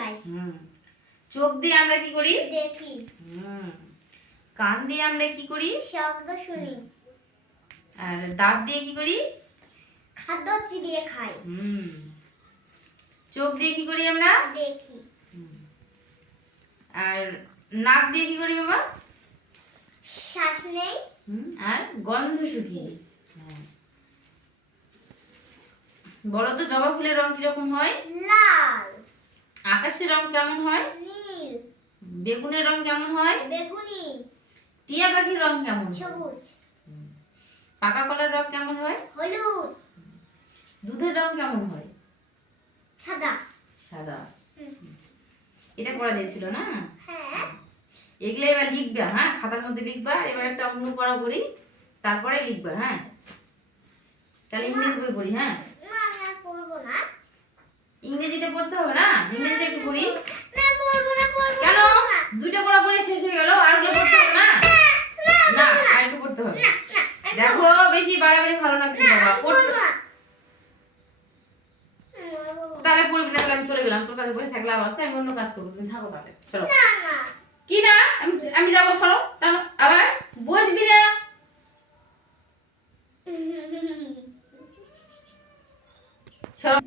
গাই। চোখ দিয়ে আমরা কি করি? দেখি। কান দিয়ে আমরা কি করি? শব্দ শুনি। আর দাঁত দিয়ে কি করি? খাদ্য চিবিয়ে খাই। চোখ দিয়ে কি করি আমরা? দেখি। আর নাক দিয়ে কি করি বাবা? শ্বাস নেই। আর গন্ধ শুকি। বলো তো জবা ফুলের রং কিরকম হয়? লাল। আকাশের রং কেমন হয়? নীল। বেগুনের রং কেমন হয়? বেগুনি। টিয়া পাখির রং কেমন? সবুজ। পাকা কলার রং কেমন হয়? হলুদ। দুধের রং কেমন হয়? সাদা। সাদা। এটা পড়া দিয়েছিল না? হ্যাঁ। এগুলো এবার লিখবা, হ্যাঁ, খাতার মধ্যে লিখবা। এবার একটা অন্য পড়া করি, তারপরে লিখবা, হ্যাঁ। তাহলে ইংরেজি বই পড়ি, হ্যাঁ। না না পড়বো না। ইংরেজিটা পড়তে হবে না? ইংরেজিটা একটু পড়ি। না পড়বো না, পড়বো কেন? না। দুইটা পড়া পড়ে শেষ হয়ে গেল, আর ওগুলো পড়তে হবে না? না, আর একটু পড়তে হবে। দেখো বেশি বাড়াবাড়ি ভালো না কিন্তু বাবা, পড়তে। তাহলে পড়বি না, তাহলে আমি চলে গেলাম। তোর কাছে বসে থাকলে আবার আমি অন্য কাজ করবো, তুমি থাকো তাহলে। চলো। না না। কি না? আমি যাবো, সরো। আবার বসবি না। সরো।